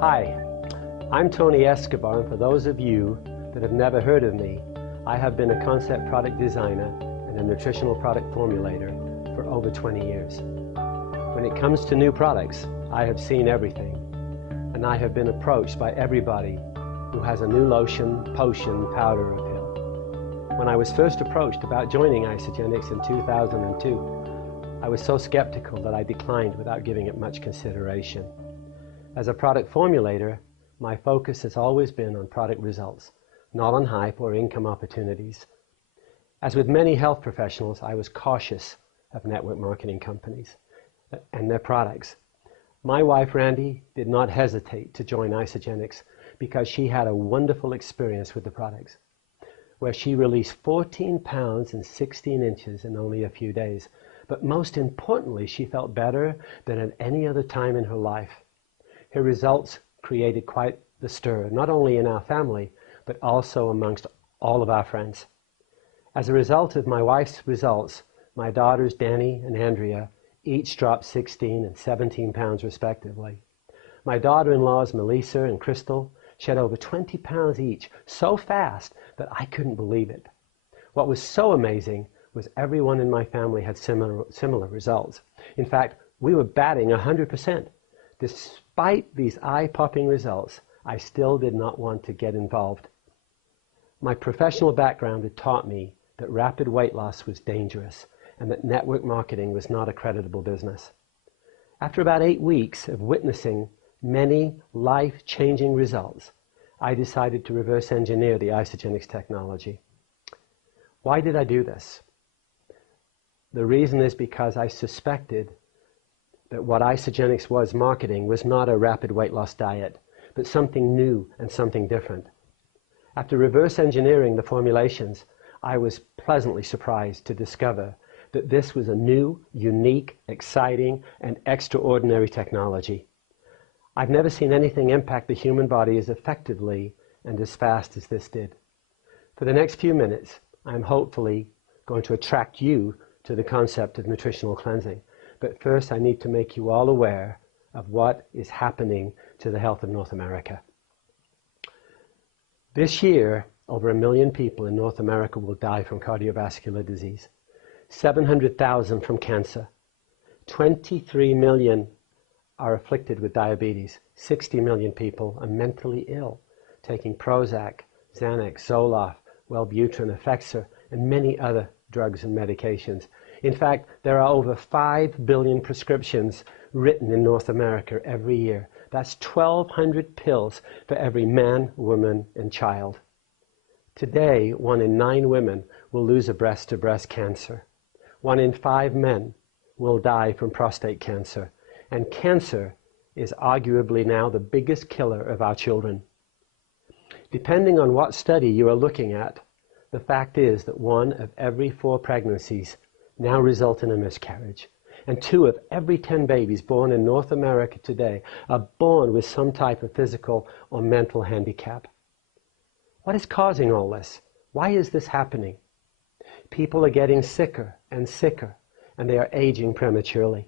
Hi, I'm Tony Escobar, and for those of you that have never heard of me, I have been a concept product designer and a nutritional product formulator for over 20 years. When it comes to new products, I have seen everything, and I have been approached by everybody who has a new lotion, potion, powder, or pill. When I was first approached about joining Isagenix in 2002, I was so skeptical that I declined without giving it much consideration. As a product formulator, my focus has always been on product results, not on hype or income opportunities. As with many health professionals, I was cautious of network marketing companies and their products. My wife, Randy, did not hesitate to join Isagenix because she had a wonderful experience with the products, where she released 14 pounds and 16 inches in only a few days. But most importantly, she felt better than at any other time in her life. Her results created quite the stir, not only in our family, but also amongst all of our friends. As a result of my wife's results, my daughters, Danny and Andrea, each dropped 16 and 17 pounds respectively. My daughter-in-laws, Melissa and Crystal, shed over 20 pounds each so fast that I couldn't believe it. What was so amazing was everyone in my family had similar results. In fact, we were batting 100%. Despite these eye-popping results, I still did not want to get involved. My professional background had taught me that rapid weight loss was dangerous and that network marketing was not a creditable business. After about 8 weeks of witnessing many life-changing results, I decided to reverse engineer the Isagenix technology. Why did I do this? The reason is because I suspected that what Isagenix was marketing was not a rapid weight loss diet, but something new and something different. After reverse engineering the formulations, I was pleasantly surprised to discover that this was a new, unique, exciting, and extraordinary technology. I've never seen anything impact the human body as effectively and as fast as this did. For the next few minutes, I'm hopefully going to attract you to the concept of nutritional cleansing. But first, I need to make you all aware of what is happening to the health of North America. This year, over 1 million people in North America will die from cardiovascular disease, 700,000 from cancer, 23 million are afflicted with diabetes, 60 million people are mentally ill, taking Prozac, Xanax, Zoloft, Wellbutrin, Effexor, and many other drugs and medications. In fact, there are over 5 billion prescriptions written in North America every year. That's 1,200 pills for every man, woman, and child. Today, 1 in 9 women will lose a breast to breast cancer. 1 in 5 men will die from prostate cancer. And cancer is arguably now the biggest killer of our children. Depending on what study you are looking at, the fact is that 1 of every 4 pregnancies now result in a miscarriage, and 2 of every 10 babies born in North America today are born with some type of physical or mental handicap. What is causing all this? Why is this happening? People are getting sicker and sicker, and they are aging prematurely.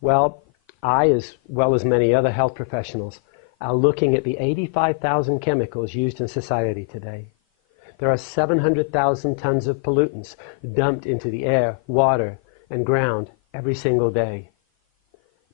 Well, I, as well as many other health professionals, are looking at the 85,000 chemicals used in society today. There are 700,000 tons of pollutants dumped into the air, water, and ground every single day.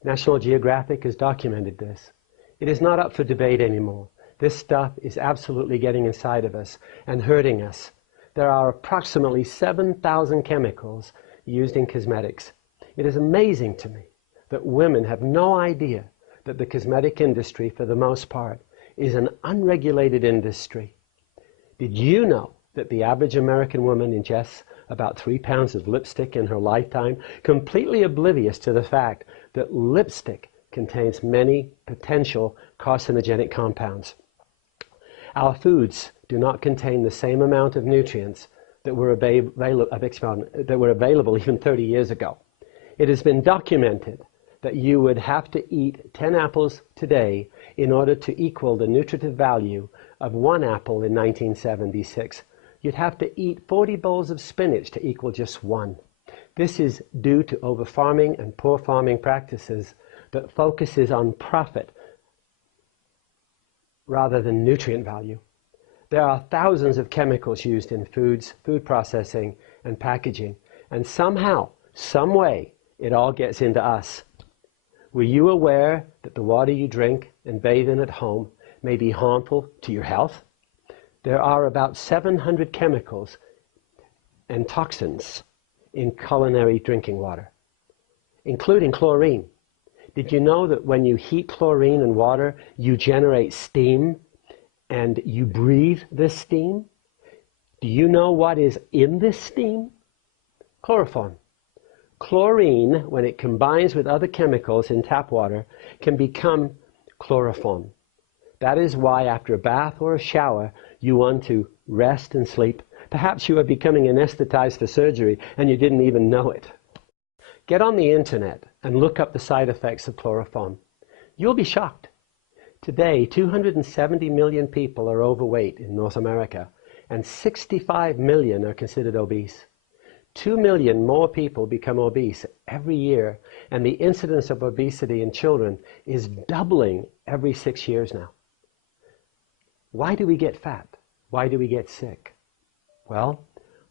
National Geographic has documented this. It is not up for debate anymore. This stuff is absolutely getting inside of us and hurting us. There are approximately 7,000 chemicals used in cosmetics. It is amazing to me that women have no idea that the cosmetic industry, for the most part, is an unregulated industry. Did you know that the average American woman ingests about 3 pounds of lipstick in her lifetime, completely oblivious to the fact that lipstick contains many potential carcinogenic compounds? Our foods do not contain the same amount of nutrients that were available even 30 years ago. It has been documented that you would have to eat 10 apples today in order to equal the nutritive value of 1 apple in 1976. You'd have to eat 40 bowls of spinach to equal just 1. This is due to over-farming and poor farming practices that focuses on profit rather than nutrient value. There are thousands of chemicals used in foods, food processing, and packaging, and somehow, some way, it all gets into us. Were you aware that the water you drink and bathe in at home may be harmful to your health? There are about 700 chemicals and toxins in culinary drinking water, including chlorine. Did you know that when you heat chlorine in water, you generate steam and you breathe this steam? Do you know what is in this steam? Chloroform. Chlorine, when it combines with other chemicals in tap water, can become chloroform. That is why after a bath or a shower, you want to rest and sleep. Perhaps you are becoming anesthetized for surgery and you didn't even know it. Get on the internet and look up the side effects of chloroform. You'll be shocked. Today, 270 million people are overweight in North America, and 65 million are considered obese. 2 million more people become obese every year, and the incidence of obesity in children is doubling every 6 years now. Why do we get fat? Why do we get sick? Well,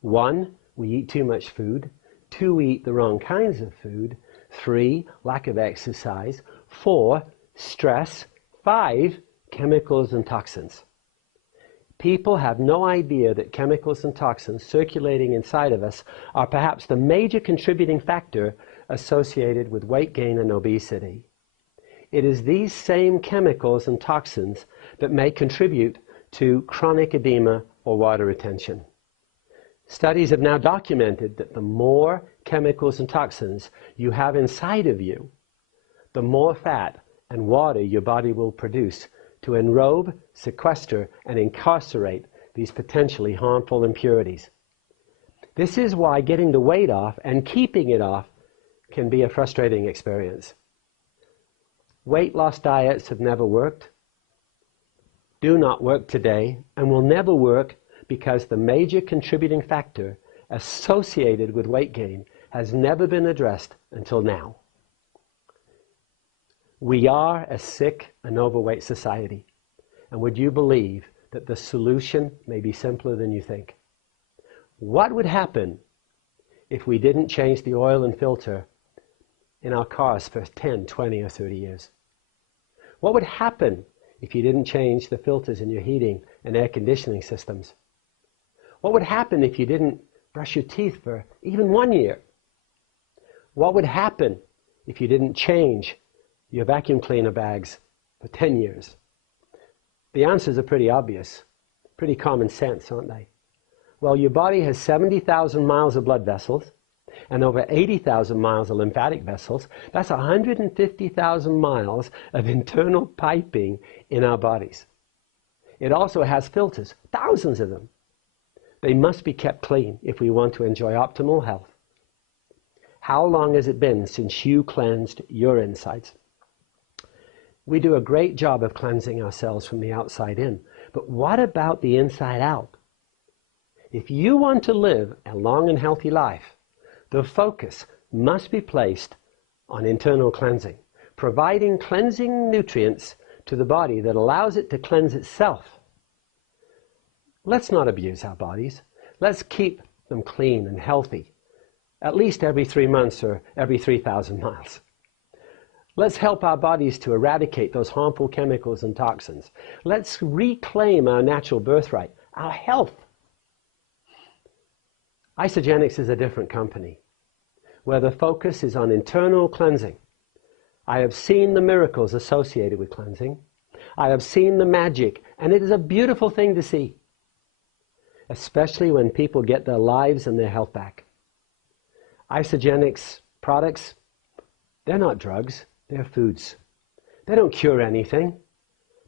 1, we eat too much food. 2, we eat the wrong kinds of food. 3, lack of exercise. 4, stress. 5, chemicals and toxins. People have no idea that chemicals and toxins circulating inside of us are perhaps the major contributing factor associated with weight gain and obesity. It is these same chemicals and toxins that may contribute to chronic edema or water retention. Studies have now documented that the more chemicals and toxins you have inside of you, the more fat and water your body will produce to enrobe, sequester, and incarcerate these potentially harmful impurities. This is why getting the weight off and keeping it off can be a frustrating experience. Weight loss diets have never worked, do not work today, and will never work because the major contributing factor associated with weight gain has never been addressed until now. We are a sick and overweight society, and would you believe that the solution may be simpler than you think? What would happen if we didn't change the oil and filter in our cars for 10, 20, or 30 years? What would happen if you didn't change the filters in your heating and air conditioning systems? What would happen if you didn't brush your teeth for even 1 year? What would happen if you didn't change your vacuum cleaner bags for 10 years? The answers are pretty obvious, pretty common sense, aren't they? Well, your body has 70,000 miles of blood vessels and over 80,000 miles of lymphatic vessels. That's 150,000 miles of internal piping in our bodies. It also has filters, thousands of them. They must be kept clean if we want to enjoy optimal health. How long has it been since you cleansed your insides? We do a great job of cleansing ourselves from the outside in, but what about the inside out? If you want to live a long and healthy life, the focus must be placed on internal cleansing, providing cleansing nutrients to the body that allows it to cleanse itself. Let's not abuse our bodies. Let's keep them clean and healthy, at least every 3 months or every 3,000 miles. Let's help our bodies to eradicate those harmful chemicals and toxins. Let's reclaim our natural birthright, our health. Isagenix is a different company, where the focus is on internal cleansing. I have seen the miracles associated with cleansing. I have seen the magic, and it is a beautiful thing to see, especially when people get their lives and their health back. Isagenix products, they're not drugs, they're foods. They don't cure anything,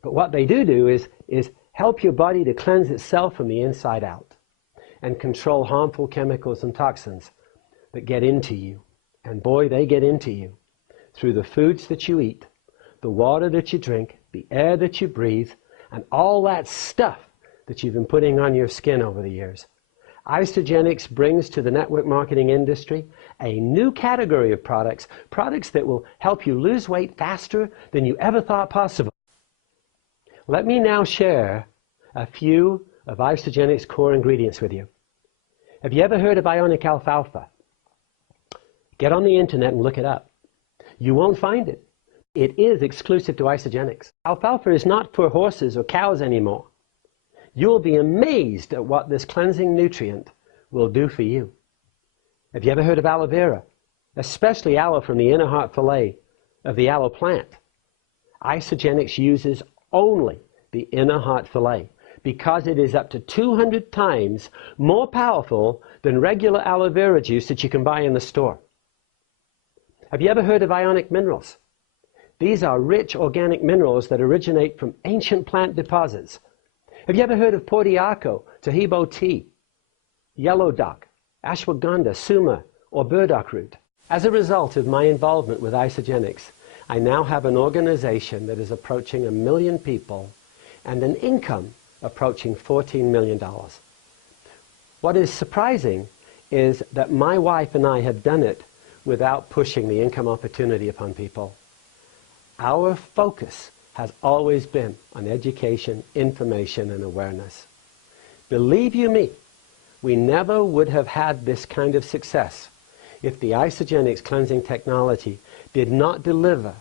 but what they do is help your body to cleanse itself from the inside out and control harmful chemicals and toxins that get into you. And boy, they get into you through the foods that you eat, the water that you drink, the air that you breathe, and all that stuff that you've been putting on your skin over the years. Isagenix brings to the network marketing industry a new category of products that will help you lose weight faster than you ever thought possible. Let me now share a few of Isagenix core ingredients with you. Have you ever heard of ionic alfalfa? Get on the internet and look it up. You won't find it. It is exclusive to Isagenix. Alfalfa is not for horses or cows anymore. You'll be amazed at what this cleansing nutrient will do for you. Have you ever heard of aloe vera? Especially aloe from the inner heart fillet of the aloe plant. Isagenix uses only the inner heart fillet because it is up to 200 times more powerful than regular aloe vera juice that you can buy in the store. Have you ever heard of ionic minerals? These are rich organic minerals that originate from ancient plant deposits. Have you ever heard of portiaco, tahibo tea, yellow dock, ashwagandha, suma, or burdock root? As a result of my involvement with Isagenix, I now have an organization that is approaching 1 million people and an income approaching $14 million. What is surprising is that my wife and I have done it without pushing the income opportunity upon people. Our focus has always been on education, information, and awareness. Believe you me, we never would have had this kind of success if the Isagenix cleansing technology did not deliver.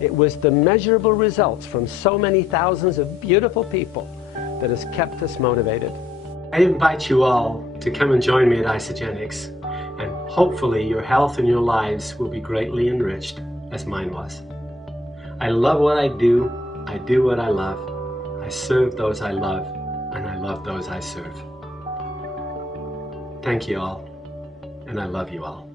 It was the measurable results from so many thousands of beautiful people that has kept us motivated. I invite you all to come and join me at Isagenix, and hopefully your health and your lives will be greatly enriched as mine was. I love what I do what I love, I serve those I love, and I love those I serve. Thank you all, and I love you all.